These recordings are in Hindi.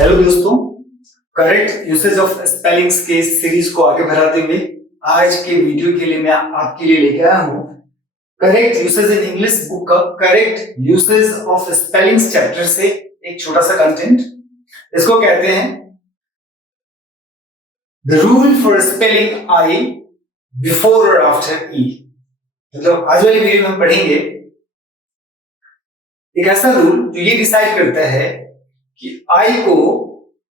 हेलो दोस्तों, करेक्ट यूसेज ऑफ स्पेलिंग्स के सीरीज को आगे बढ़ाते हुए आज के वीडियो के लिए मैं आपके लिए लेके आया हूं correct usage in English book का correct usage of spellings chapter से एक छोटा सा कंटेंट। इसको कहते हैं the rule for spelling I before और आफ्टर ई। मतलब आज वाली वीडियो में हम पढ़ेंगे एक ऐसा रूल जो ये डिसाइड करता है कि आई को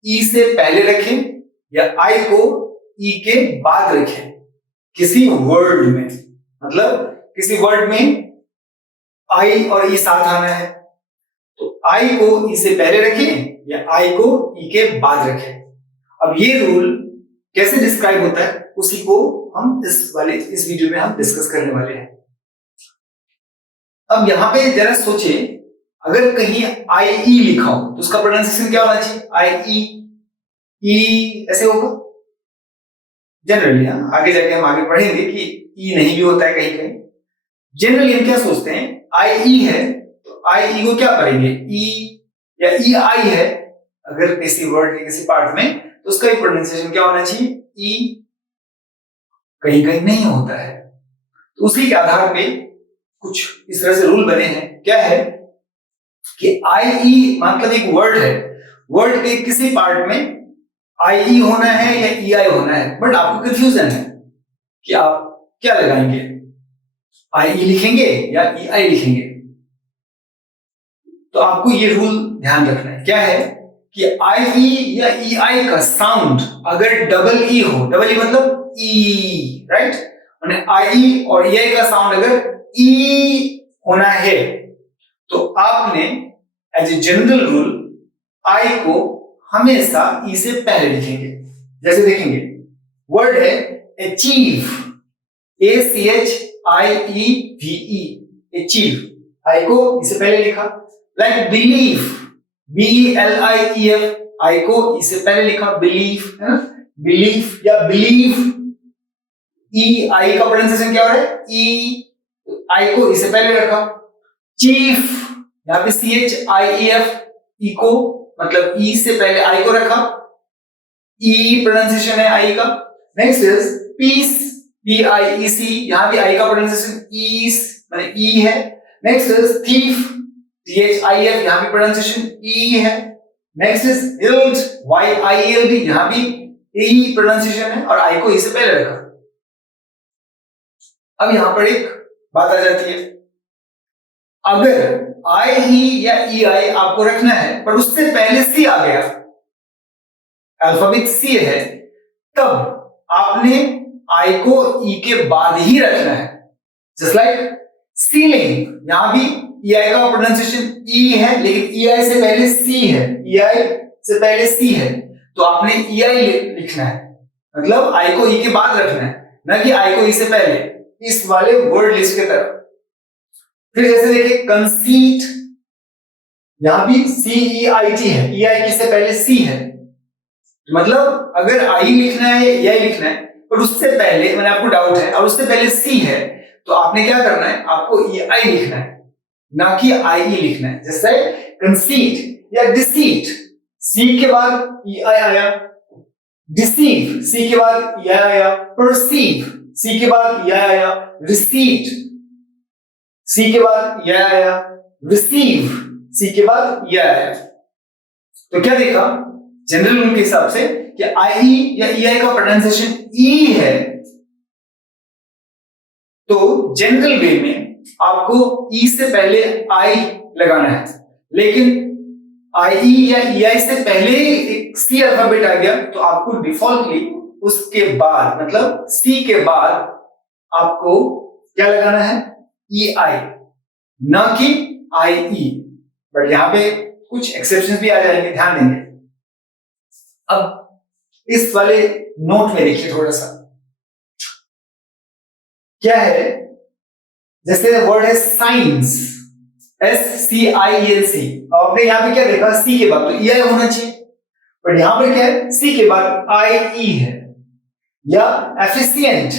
ई से पहले रखें या आई को ई के बाद रखें किसी वर्ड में। मतलब किसी वर्ड में आई और ई साथ आना है तो आई को ई से पहले रखें या आई को ई के बाद रखें। अब ये रूल कैसे डिस्क्राइब होता है उसी को हम इस वीडियो में हम डिस्कस करने वाले हैं। अब यहां पे जरा सोचें, अगर कहीं आई ई लिखा हो तो उसका प्रोनाउंसिएशन क्या होना चाहिए? आई ई ऐसे होगा जनरली। आगे जाके हम आगे पढ़ेंगे कि ई नहीं भी होता है कहीं कहीं। जनरली हम क्या सोचते हैं, आई ई है तो आई ई को क्या करेंगे, ई या ई आई है अगर किसी वर्ड के किसी पार्ट में तो उसका भी प्रोनाउंसिएशन क्या होना चाहिए, ई। कहीं कहीं नहीं होता है तो उसी के आधार पे कुछ इस तरह से रूल बने हैं। क्या है कि आई ई मतलब एक वर्ड है, वर्ड के किसी पार्ट में आई ई होना है या ई आई होना है, बट आपको कंफ्यूजन है कि आप क्या लगाएंगे, आई ई लिखेंगे या ई आई लिखेंगे। तो आपको ये रूल ध्यान रखना है। क्या है कि आई ई या ई आई का साउंड अगर डबल ई हो, डबल ई मतलब ई, राइट, आई ई और ई आई का साउंड अगर ई होना है तो आपने as a general rule I को हमेशा ई से पहले लिखेंगे। जैसे देखेंगे वर्ड है अचीव, ACHIEVE, अचीव, आई को ई से पहले लिखा। लाइक बिलीव, BELIEF, आई को ई से पहले लिखा, बिलीव, है ना, बिलीव या बिलीव, ई आई का प्रोनाउंसिएशन क्या हो रहा है, ई, आई को ई से पहले रखा। चीफ, यहां पे CHIEF, ई को मतलब ई से पहले आई को रखा, ई प्रोनाउंसिएशन है आई का। नेक्स्ट इज पीस, PIEC, यहां भी आई का प्रोनाउंसिएशन ईस माने ई है। नेक्स्ट इज थीफ, THIF, यहां भी प्रोनाउंसिएशन ई है। नेक्स्ट इज हिल्ड, YILD, यहां भी ई प्रोनाउंसिएशन है और आई को ई से पहले रखा। अब यहां पर एक बात आ जाती है, अगर आई ई या ई आई आपको रखना है पर उससे पहले सी आ गया, अल्फाबेट सी है, तब आपने आई को ई के बाद ही रखना है। जस्ट लाइक सीलिंग, यहां भी ई आई का प्रोनाउंसिएशन ई है लेकिन ई आई से पहले सी है, ई आई से पहले सी है तो आपने ई आई लिखना है, मतलब आई को ई के बाद रखना है, ना कि आई को ई से पहले, इस वाले वर्ड लिस्ट के तरफ। फिर जैसे देखिए कंसीट, यहां भी CEIT है, ई आई से पहले सी है, मतलब अगर आई लिखना है या ई आई लिखना है पर उससे पहले, मैंने आपको डाउट है और उससे पहले सी है तो आपने क्या करना है, आपको ई आई लिखना है ना कि आई ई लिखना है। जैसे कंसीट या डिसीट, सी के बाद ई आई आया, डिसीव सी के बाद ई आई आया, परसीव सी के बाद ई आई आया, रिसीट सी के बाद ई आई आया, रिसीव सी के बाद ये आया। तो क्या देखा जनरल रूल के हिसाब से कि आई या ई आई का प्रोनाउंसिएशन ई है तो जनरल वे में आपको ई से पहले आई लगाना है, लेकिन आई ई या ई आई से पहले एक सी अल्फाबेट आ गया तो आपको डिफॉल्टली उसके बाद, मतलब सी के बाद आपको क्या लगाना है, ई आई, ना कि आई ई। बट यहां पे कुछ एक्सेप्शंस भी आ जाएंगे, ध्यान देंगे। अब इस वाले नोट में देखिए थोड़ा सा क्या है, जैसे वर्ड है साइंस, SCIENC, आपने यहां पे क्या देखा, सी के बाद तो ई आई होना चाहिए, बट यहां पर क्या है, सी के बाद आई ई है। या एफिशिएंट,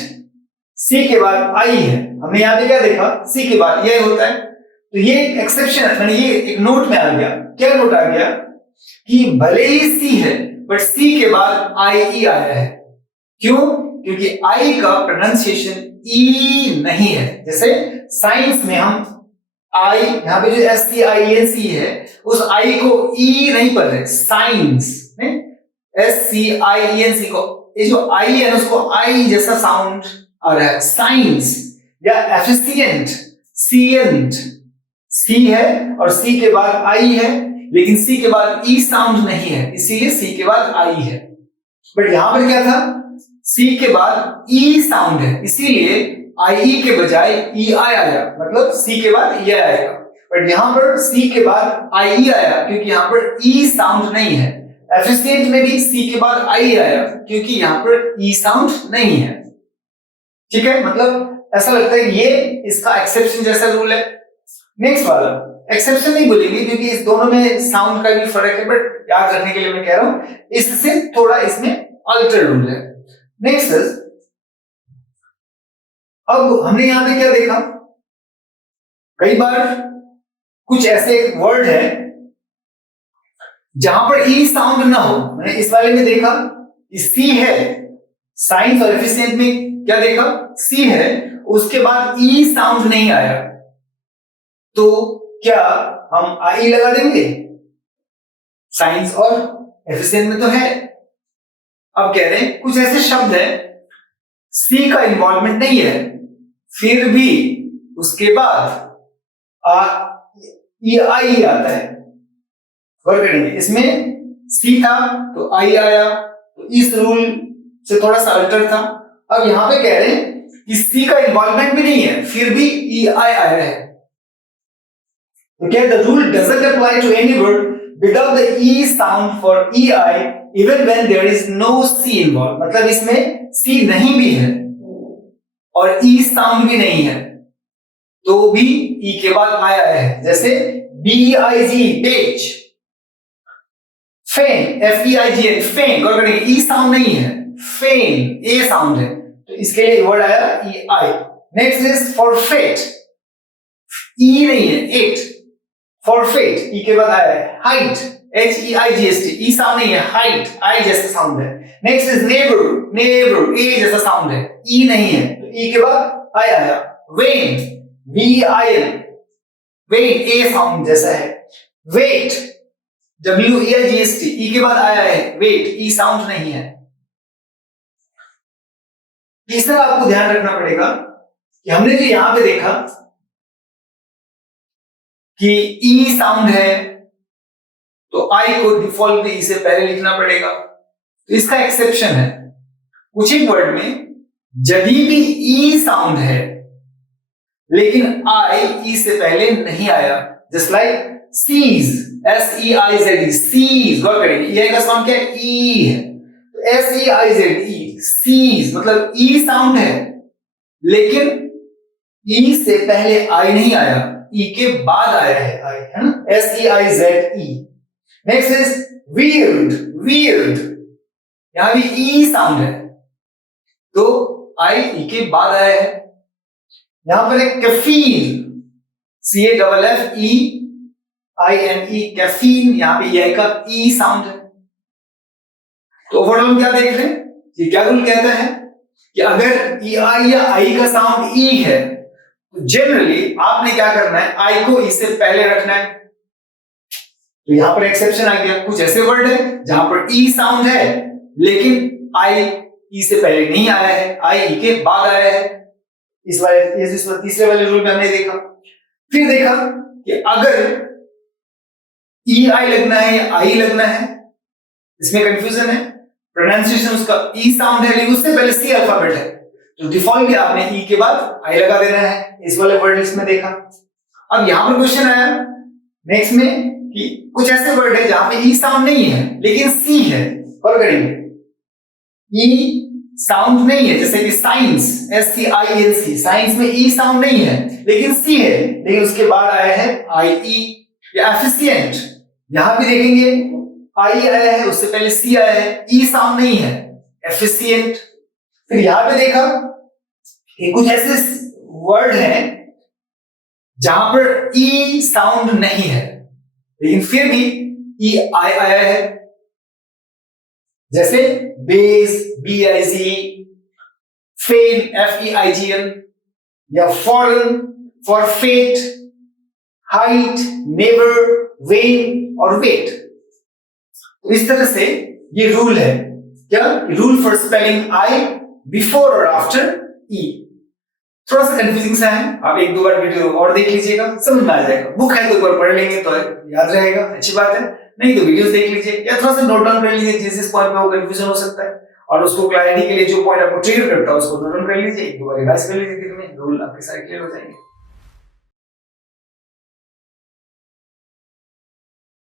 सी के बाद आई है, हमने यहां पे क्या देखा, सी के बाद ई आई होता है। तो ये एक एक्सेप्शन है, ये एक नोट में आ गया। क्या नोट आ गया कि भले ही सी है बट सी के बाद आई ई आया है। क्यों? क्योंकि आई का प्रोनाउंसिएशन ई नहीं है। जैसे साइंस में हम आई, यहां पे जो S C I N C है, उस आई को ई नहीं पढ़ रहे, साइंस में S C I N C को, ये जो आई है उसको आई जैसा साउंड आ रहा है। साइंस या एफिशिएंट, सीएंट, सी है और सी के बाद आई है, लेकिन सी के बाद ई साउंड नहीं है, इसीलिए सी के बाद आई है। बट यहां पर क्या था, सी के बाद ई साउंड है, इसीलिए आई के बजाय ई आई आया, मतलब सी के बाद ई आएगा। बट यहां पर सी के बाद आई आया क्योंकि यहां पर ई साउंड नहीं है। एफिशिएंट में भी सी के बाद आई आया क्योंकि यहां पर ई साउंड नहीं है। ठीक है, मतलब ऐसा लगता है ये इसका एक्सेप्शन जैसा रूल है। नेक्स्ट वाला एक्सेप्शन नहीं बोलेंगे क्योंकि इस दोनों में साउंड का भी फर्क है, बट याद रखने के लिए मैं कह रहा हूं, इससे थोड़ा इसमें अल्टर रूल है। नेक्स्ट, अब हमने यहां पे क्या देखा, कई बार कुछ ऐसे वर्ड है जहां पर ई साउंड ना हो। मैंने इस वाले में देखा सी है, साइंस और एफिशिएंट में क्या देखा, सी है, उसके बाद ई साउंड नहीं आया, तो क्या हम आई लगा देंगे? साइंस और एफिशिएंट में तो है। अब कह रहे हैं कुछ ऐसे शब्द है सी का इन्वॉल्वमेंट नहीं है, फिर भी उसके बाद ई आई आता है। गौर करेंगे, इसमें सी था तो आई आया, तो इस रूल से थोड़ा सा अल्टर था। अब यहां पे कह रहे हैं कि सी का इन्वॉल्वमेंट भी नहीं है, फिर भी ई आई आया है। Okay, the rule doesn't apply to any word without the e sound for ei even when there is no c involved। मतलब इसमें c नहीं भी है और e साउंड भी नहीं है, तो भी e के बाद आया है। जैसे beig बेच, फेन feign फेन, गौर करेंगे e साउंड नहीं है, फेन a साउंड है, तो इसके लिए वर्ड आया ei। नेक्स्ट इज फॉरफेट, e नहीं है, एट, फॉरफेट ई के बाद आया है। हाइट HEIGHT, ई साउंड नहीं है, हाइट आई जैसा साउंड है। नेक्स्ट इज नेबर, नेबर ए जैसा साउंड है, ई नहीं है, तो ई के बाद आई आया। When VIN, when a sound जैसा है। वेट WEIGHT, ई के बाद आया है, वेट ई साउंड नहीं है। तीसरा आपको ध्यान रखना पड़ेगा कि हमने जो यहां पे देखा कि ई साउंड है तो आई को डिफॉल्ट ई से पहले लिखना पड़ेगा, तो इसका एक्सेप्शन है। कुछ एक वर्ड में जब भी ई साउंड है लेकिन आई ई से पहले नहीं आया, just like seize, SEIZ, seize, गौर करेंगे ये का साउंड क्या है, ई है, तो SEIZ, सीज मतलब ई साउंड है लेकिन ई से पहले आई नहीं आया, ई के बाद आया है आई, है ना, SEIZE। Next is weird, weird, यहां भी ई साउंड है तो आई ई के बाद आया है। यहां पर एक कैफीन, CAFFEINE, कैफीन, यहां पे ये का ई साउंड है। तो ओवरऑल हम क्या देख रहे हैं, ये क्या रूल कहता है कि अगर ई आई या आई का साउंड ई है तो जनरली आपने क्या करना है, आई को ई से पहले रखना है। तो यहां पर एक्सेप्शन आ गया, कुछ ऐसे वर्ड है जहां पर ई साउंड है लेकिन आई ई से पहले नहीं आया है, आई ई के बाद आया है। इस वाले तीसरे वाले रूल में हमने देखा। फिर देखा कि अगर ई आई लगना है या आई लगना है, इसमें कंफ्यूजन है। प्रोनाउंसिएशन उसका ई साउंड है लेकिन उससे पहले सी अल्फाबेट है, तो डिफॉल्ट आपने ई के बाद आई लगा देना है। इस वाले वर्ड लिस्ट में देखा। अब यहां पर क्वेश्चन आया नेक्स्ट में कि कुछ ऐसे वर्ड है जहां पे ई साउंड नहीं है लेकिन सी है, और करेंगे ई साउंड नहीं है, जैसे कि साइंस, SCINC, साइंस में ई साउंड नहीं है लेकिन सी है, लेकिन उसके बाद आया है IE। या एफिशिएंट, यहां भी देखेंगे आई आया है, उससे पहले सी आया है, ई साउंड नहीं है, एफिशिएंट। फिर यहां पे देखा कि कुछ ऐसे वर्ड हैं जहां पर ई साउंड नहीं है लेकिन फिर भी ई आई आया है, जैसे बेज BIZ, फेन FEIGN, या foreign for fate, height, never, when और वेट। तो इस तरह से ये रूल है, क्या rule for spelling I before और आफ्टर ई। थोड़ा सा कंफ्यूजिंग सा है, आप एक दो बार वीडियो और देख लीजिएगा, समझ में आ जाएगा। बुक है तो एक बार पढ़ लेंगे तो याद रहेगा, अच्छी बात है। नहीं तो वीडियोस देख लीजिए या थोड़ा सा नोट डाउन कर लीजिए, जिस पॉइंट पे वो कंफ्यूजन हो सकता है, और उसको क्लैरिटी के लिए जो पॉइंट आपको ट्रिगर करता है उसको नोट डाउन कर लीजिए, एक दो बार रिवाइज कर लीजिए, रूल आपके सारे क्लियर हो जाएंगे।